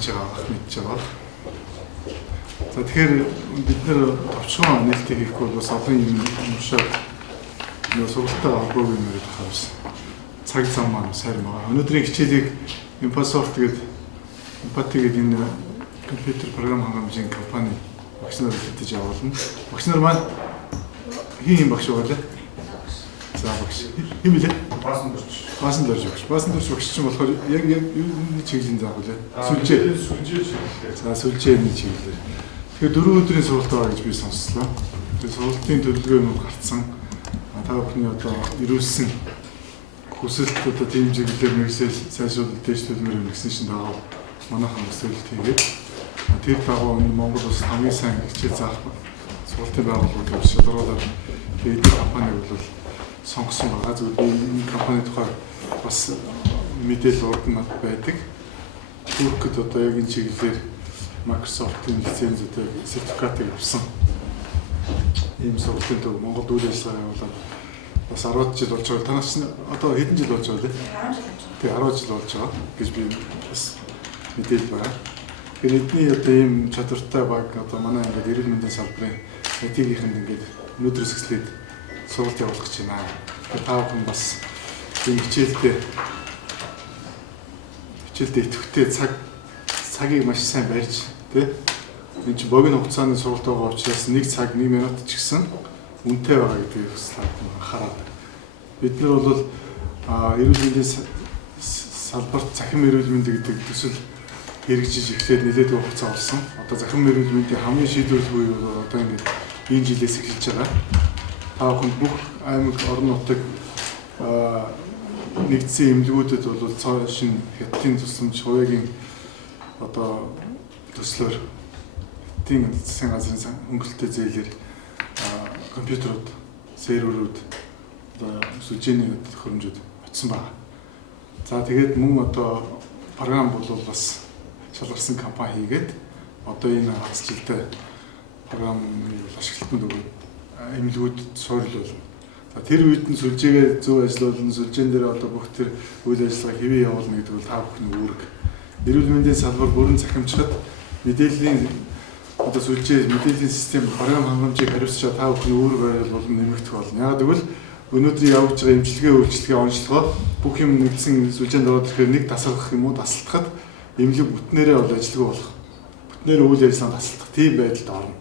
таньж байгаа мэдж байгаа. За тэгэхээр бид нэр товчхон нээлттэй хийхгүй бол бас олон юм уншаад нөө сургалтаа холбоогүй юм яриад байгаа юмс. Цаг зам маань сайрн байгаа. Өнөөдрийн хичээлийг Impulsoft гэдэг Empathy гэдэг энэ компьютер програм хангамжийн компани багш нар хэлж явуулна. Багш нар маань хин багш байгаа лээ. За багш. Хин билээ? Баасан дурч. Баасан дурч багш. Баасан дурч багш чинь болохоор яг юу чиглэлийн заах вэ? Сүлжээ. За сүлжээний чиглэлээр. Тэгэхээр 4 өдрийн сургалт байгаа гэж би сонслоо. Тэгээд сургалтын төлөвлөгөө нь гарцсан. Та бүхний одоо ирүүлсэн хүсэлт одоо тийм чиглэлээр нэгсэл сайжруулалт дэвш төлмөр нэгсэн шин дагаа манайхан төсөөлөлт хийгээд тэр дагуу Монгол улс хамгийн сайн хичээл заах сургалтын байгууллагууд шалгаруулаад тэгээд компаниг бол сонгосон байгаа. Зөвхөн энэ компани тухай бас мэдээлэл урд нь байдаг. Түркэд одоо яг энэ чиглэлээр Microsoft-ийн лицензтэй сертификатыг авсан. Ийм сургалтын төв Монгол үйл ажиллагаа явуулаад бас 10 жил болж байгаа. Танаас одоо хэдэн жил болж байгаа вэ? 10 жил. Тэгээ 10 жил болж байгаа гэж би бас мэдээлэл байна. Тэгэхээр эдний одоо ийм чадвартай баг одоо манай ингээд эрүүл мэндийн салбарын IT-ийнхэнд ингээд өнөөдрөөс эхлээд сургалт явуулах гэж байна. Тэгэхээр та бүхэн бас энэ хичээлдээ идэвхтэй цагийг маш сайн барьж тий энэ чинь богино хугацааны сургалт байгаа учраас 1 цаг 1 минут ч гэсэн үнэтэй байгаа гэдгийг хараад бид нар бол эрүүл мэндийн салбарт захим эрүүл мэндийн гэдэг төсөл хэрэгжиж эхлээд нэлээд хугацаа болсон. Одоо захим эрүүл мэндийн хамгийн шийдвэрлэгүй бол одоо ингээд энэ жилээс эхэлж байгаа. Та бүхэн бүх аймаг орон нутаг нэгдсэн эмнэлгүүдэд бол цоо шин хятадын тусламж хувийн одоо төслөөр тийм засгийн газрын хөнгөлөлттэй зээлээр компьютерууд, серверүүд одоо сүлжээний төхөөрөмжүүд очсон байна. За тэгээд мөн одоо програм бол бас шалгарсан компани хийгээд одоо энэ хасжилттай програмыг ашиглалтанд өгөөд эмнэлгүүдэд суйрлуулна. За тэр үед нь сүлжээгээ зөв ажиллуулна, сүлжээн дээр одоо бүх тэр үйл ажиллагаа хэвээ явуулна гэдэг бол та бүхний үүрэг. Эрүүл мэндийн салбар бүрэн захимчид мэдээллийн одоо сүлжээ мэдээллийн систем програм хангамжийг хариуцж та бүхний үүрэг байвал болон нэмэгдэх болно. Яг тэгвэл өнөөдөр явж байгаа эмчилгээ үйлчилгээ онцлогоо бүх юм нэгдсэн сүлжээнд ороод ирэхээр нэг тасалдах юм уу тасалдахад эмнэлэг бүтнээрээ бол ажилгүй болох. Бүтнээр үйл ажиллагаанд тасалдах тийм байдалд орно.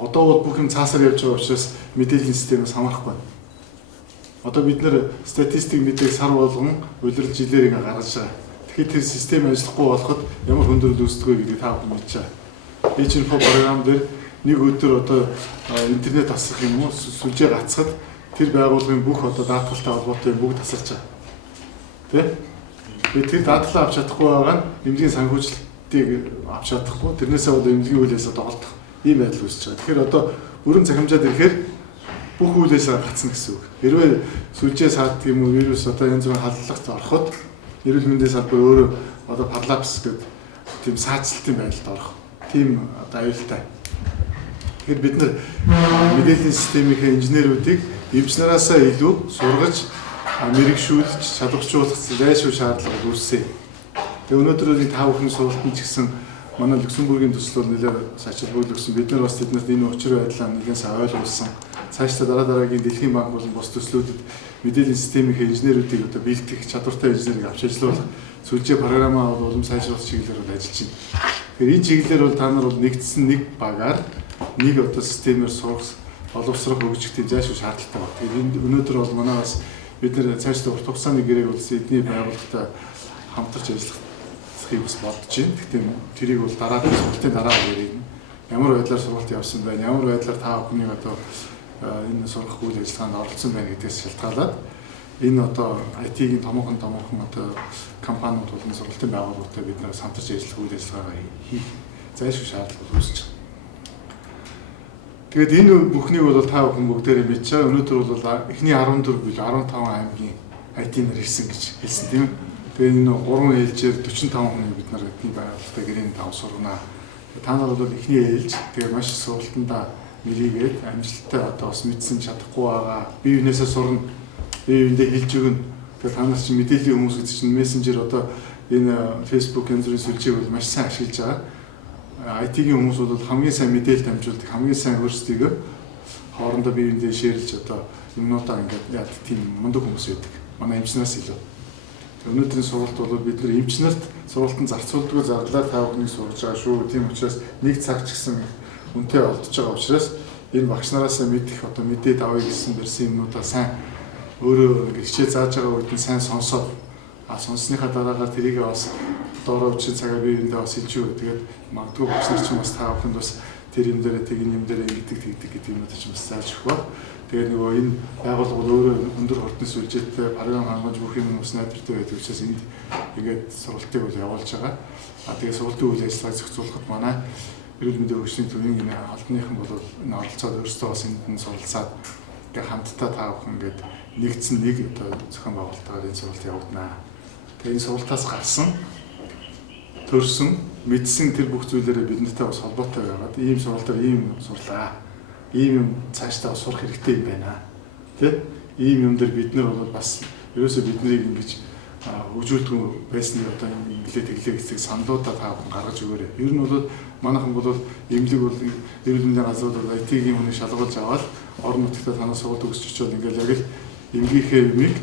Одоо бол бүх юм цаасаар явж байгаа учраас мэдээллийн системээс хамаарахгүй байна. Одоо бид нэр статистик мэдээг сар болгон улирал жилээр ингээ гаргаж байгаа. Тэгэхээр тэр систем ажиллахгүй болоход ямар хүндрэл үүсдэг вэ гэдгийг та бүхэн мэдж байгаа. H-info програм дээр нэг өдөр одоо интернет тасах юм уу сүлжээ гацхад тэр байгууллагын бүх одоо даатгалтай холбоотой бүгд тасарч байгаа. Тэ? Тэгээд тэр даатгалаа авч чадахгүй байгаа нь эмнэлгийн санхүүжилтийг авч чадахгүй тэрнээсээ бол эмнэлгийн үйл ажиллагаа доголдох ийм байдал үүсэж байгаа. Тэгэхээр одоо бүрэн захимжаад ирэхээр бүх үйл ажиллагаа гацна гэсэн үг. Хэрвээ сүлжээ саад юм уу вирус одоо янз бүрийн халдлагт ороход эрүүл мэндийн салбар өөрөө одоо парлапс гэдэг тийм саацлалтын байдалд орох. Тийм одоо аюултай. Тэгэхээр бид нар мэдээллийн системийн инженеруудыг эмчнараасаа илүү сургаж, мэрэгшүүлж, чадварчуулах зайлшгүй шаардлага үүссэн. Тэгээ өнөөдөр та бүхний сургалтанд ч гэсэн манай Люксембургийн төсөл бол нэлээд сачил бүлэгсэн. Бид нар бас тэднэрт энэ учир байдлаа нэгэн сайн ойлгуулсан. Цаашдаа дараагийн Дэлхийн банк болон бус төслүүдэд мэдээллийн системийн инженеруудыг одоо бэлтгэх чадвартай инженерийг авч ажиллуулах сүлжээ програмаа улам сайжруулах чиглэлээр бол ажиллаж байна. Тэгэхээр энэ чиглэлээр бол та нар бол нэгдсэн нэг багаар нэг одоо системээр сурах, боловсрох хөгжих тийм зайлшгүй шаардлагатай байна. Тэгэхээр өнөөдөр бол манай бас бид нэр цаашдаа урт хугацааны гэрээг бол эдний байгууллагатай хамтарч ажиллахыг бас бодож байна. Гэхдээ тэрийг бол дараагийн сургалтын дараа ярина. Ямар байдлаар сургалт явсан байна, ямар байдлаар та бүхний одоо энэ сургах үйл ажиллагаанд оролцсон байна гэдгээс шалтгаалаад энэ одоо IT-ийн томоохон одоо компаниуд болон сургалтын байгууллагуудтай бид нэр хамтарч ажиллах үйл ажиллагаа хийх зайлшгүй шаардлага үүсэж байна. Тэгээд энэ бүхнийг бол та бүхэн бүгдээрээ мэдж байгаа. Өнөөдөр бол эхний 14 бил 15 аймгийн IT нэр ирсэн гэж хэлсэн тийм ээ. Тэгээд энэ 3 ээлжээр 45 хүн бид нар эдний байгууллагатай гэрээний тав сургана. Та нар бол эхний ээлж тэгээд маш сургалтандаа нэрийгээд амжилттай одоо бас мэдсэн чадахгүй байгаа. Бие биенээсээ сурна. Бие биендээ хэлж өгнө. Тэгээд та нар чинь мэдээллийн хүмүүс гэдэг чинь мессенжер одоо энэ Facebook янз бүрийн сүлжээг бол маш сайн ашиглаж байгаа. IT-ийн хүмүүс бол хамгийн сайн мэдээлэл дамжуулдаг, хамгийн сайн өөрсдийгөө хоорондоо биеиндээ шеэрлж одоо юмнуудаа ингээд яа тийм мундаг хүмүүс байдаг. Манай эмчнээс илүү. Өнөөдрийн сургалт бол бид нар эмчнэрт сургалтанд зарцуулдаг зардлаар та бүхнийг сургаж байгаа шүү. Тийм учраас нэг цаг ч гэсэн үнэтэй олдож байгаа учраас энэ багш нараас мэдих одоо мэдээд авъя гэсэн барьсан юмнуудаа сайн өөрөө хичээл зааж байгаа үед нь сайн сонсоод сонссныхаа дараагаар тэрийг бас доороо үчин цагаа биеиндээ бас илж юу. Тэгээд магадгүй багш нар ч бас та бүхэнд бас тэр юм дээр тэг юм дээр гэдэг юмнууд ч бас зааж өгөх ба. Тэгээд нөгөө энэ байгууллага бол өөрөө өндөр хурдны сүлжээтэй програм хангаж бүх юм ус найдвартай байдаг учраас энд ингээд сургалтыг бол явуулж байгаа. Тэгээд сургалтын үйл ажиллагааг зохицуулахад манай эрүүл мэндийн хөгжлийн төвийн энэ албаныхан бол энэ оролцоод өөрсдөө бас энд нь суралцаад тэгээд хамтдаа та бүхэн ингээд нэгдсэн нэг одоо зохион байгуулалтаар энэ сургалт явагдана. Тэгээд энэ сургалтаас гарсан төрсөн мэдсэн тэр бүх зүйлээрээ бидэнтэй бас холбоотой байгаад ийм сургалтаар ийм сурлаа. Ийм юм цаашдаа сурах хэрэгтэй юм байна. Тэ? Ийм юм дээр бид нар бол бас ерөөсөө биднийг ингэж хөгжүүлдэг байсны одоо инглээ тэглээ гэсэн саналуудаа та бүхэн гаргаж өгөөрэй. Ер нь бол манайхан бол эмнэлэг бол эрүүл мэндийн газрууд бол IT-ийн хүнийг шалгуулж аваад орон нутгад танаас сургалт өгч очоод ингээл яг л эмгийнхээ юмыг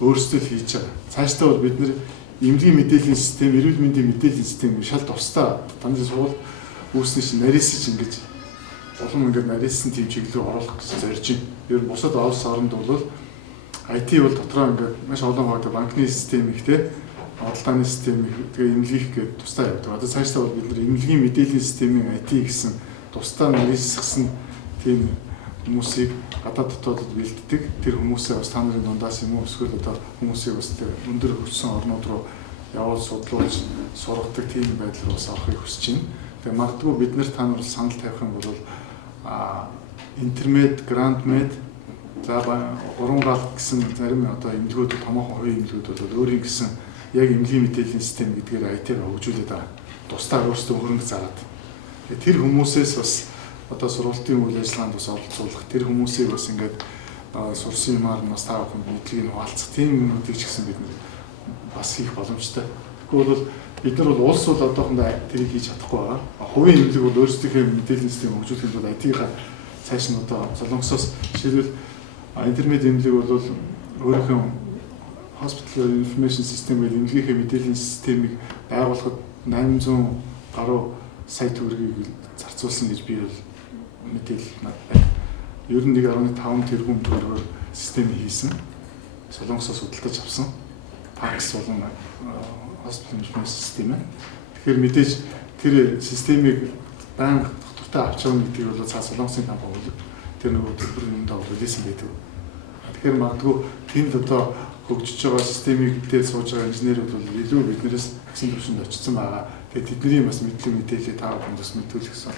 өөрсдөө хийж байгаа. Цаашдаа бол бид нар эмнэлгийн мэдээллийн систем, эрүүл мэндийн мэдээллийн систем шал тусдаа таны сургалт үүснэ чинь нарийнсаж ингэж улам ингээд нарийнсан тийм чиглэлээр оруулах гэж зорж байна. Ер нь бусад улс оронд бол IT бол дотроо ингээд маш олон хаваад банкны систем их те худалдааны систем их тэгээ эмнэлгийнх гээд тусдаа явдаг. Одоо цаашдаа бол бид нар эмнэлгийн мэдээллийн системийн IT гэсэн тусдаа нарийнсгсан тийм хүмүүсийг гадаад дотоодод бэлддэг. Тэр хүмүүсээ бас та нарын дундаас юм уу эсвэл одоо хүмүүсийг бас өндөр хөгжсөн орнууд руу явуулж судлуулж сургадаг тийм байдлаар бас авахыг хүсэж байна. Тэгээ магадгүй бид нар та нар санал тавих юм бол интермед, грандмед, за 3 гал гэсэн зарим одоо эмнэлгүүд томоохон хувийн эмнэлгүүд бол өөрийн гэсэн яг эмнэлгийн мэдээллийн систем гэдгээр IT-г хөгжүүлээд байгаа. Тусдаа өөрсдөө хөрөнгө зараад. Тэр хүмүүсээс бас одоо сургалтын үйл ажиллагаанд бас оролцуулах, тэр хүмүүсийг бас ингээд сурсан юмар нас та бүхэнд мэдлэгийг хуваалцах тийм юмнуудыг ч гэсэн бид бас хийх боломжтой. Тэгвэл бол бид нар бол улс бол одоохондоо тэрийг хийж чадахгүй байгаа. Хувийн эмнэлэг бол өөрсдийнхөө мэдээллийн систем хөгжүүлэхэд бол IT-ийнхаа цааш нь одоо солонгосоос жишээлбэл интернет эмнэлэг бол өөрийнхөө hospital information system гэдэг эмнэлгийнхээ мэдээллийн системийг байгуулахад 800 гаруй сая төгрөгийг зарцуулсан гэж би бол мэдээлэл байна. Ер нь 1.5 тэрбум төгрөгөөр систем хийсэн. Солонгосоос худалдаж авсан. Пакс болон hospital information system. Тэгэхээр мэдээж тэр системийг банк доктортой авч явна гэдгийг бол цаа солонгосын компани бол тэр нөгөө төлбөр юмдаа бол хэлсэн байдаг. Тэгэхээр магадгүй тэнд одоо хөгжиж байгаа системийг дээр сууж байгаа инженерүүд бол илүү биднээс агсан төвшөнд очсон байгаа. Тэгээд тэдний бас мэдээлэл та бүхэнд бас мэдүүлэх гэсэн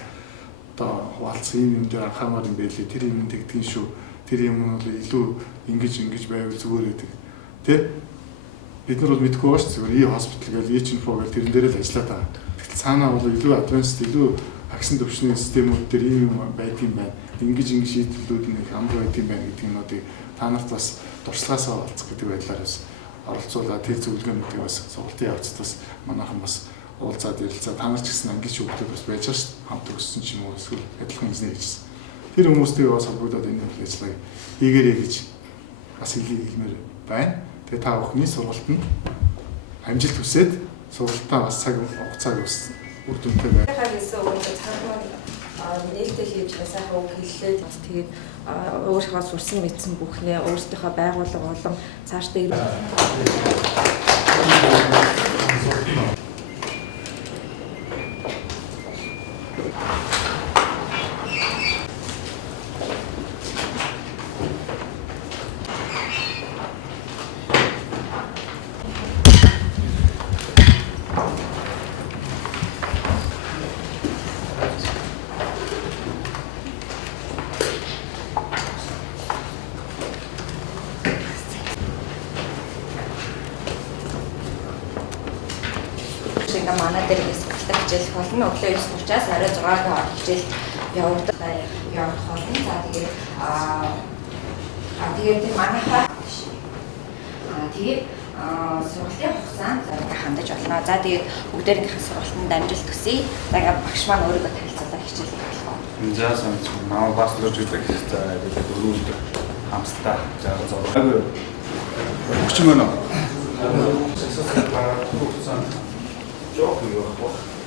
одоо хуваалцсан юм дээр анхаамаар юм байлээ. Тэр юм тэгдгийн шүү. Тэр юм нь бол илүү ингэж байвал зүгээр байдаг. Тэ? Бид нар бол мэдгүй бааш зүгээр e-hospital гэж e-info гэж тэрэн дээр л ажиллаад байгаа. Тэгтэл цаанаа бол илүү advanced, илүү агсан төвшний системүүд дээр ийм юм байдсан байна. Ингэж шийдвэрлүүд нэг хамт байдсан байна гэдэг юмнуудыг та нарт бас дурслагаасаа олцох гэдэг байдлаар бас оролцуулаад тэр зөвлөгөөнүүдийг бас сургалтын явцад бас манайхан бас уулзаад ярилцаад та нар ч гэсэн ангиж хөвгдөд бас байж байгаа шүү дээ. Хамт өгсөн ч юм уу эсвэл адилхан инженер гэсэн. Тэр хүмүүстэйгээ бас холбогдоод энэ ажиллагааг хийгээрэй гэж бас хэлмээр байна. Тэгээ та бүхний сургалтанд амжилт хүсээд сургалтаа бас цаг хугацааг бас үр дүнтэй байна. Хагасан өөрөө цаанаар нээлттэй хийж сайхан үг хэллээ. Бас тэгээд өөрийнхөө сурсан мэдсэн бүхнээ өөрсдийнхөө байгууллага болон цаашдаа манай дээр хэсэгтэй хичээлэх болно. Өглөө 9:30-аас орой 6-аар хичээл явуулдаг явах болно. За тэгээд манайхаа тэгээд сургалтын хугацаанд хандаж болно. За тэгээд бүгдээрийн сургалтанд амжилт хүсье. За ингээд багш маань өөрийгөө танилцуулаад хичээлээ эхлэв. За санаж намайг бас л гэдэг. За тэгээд өрөөнд хамстаа заа. Өчмөн Жоох юу вэ?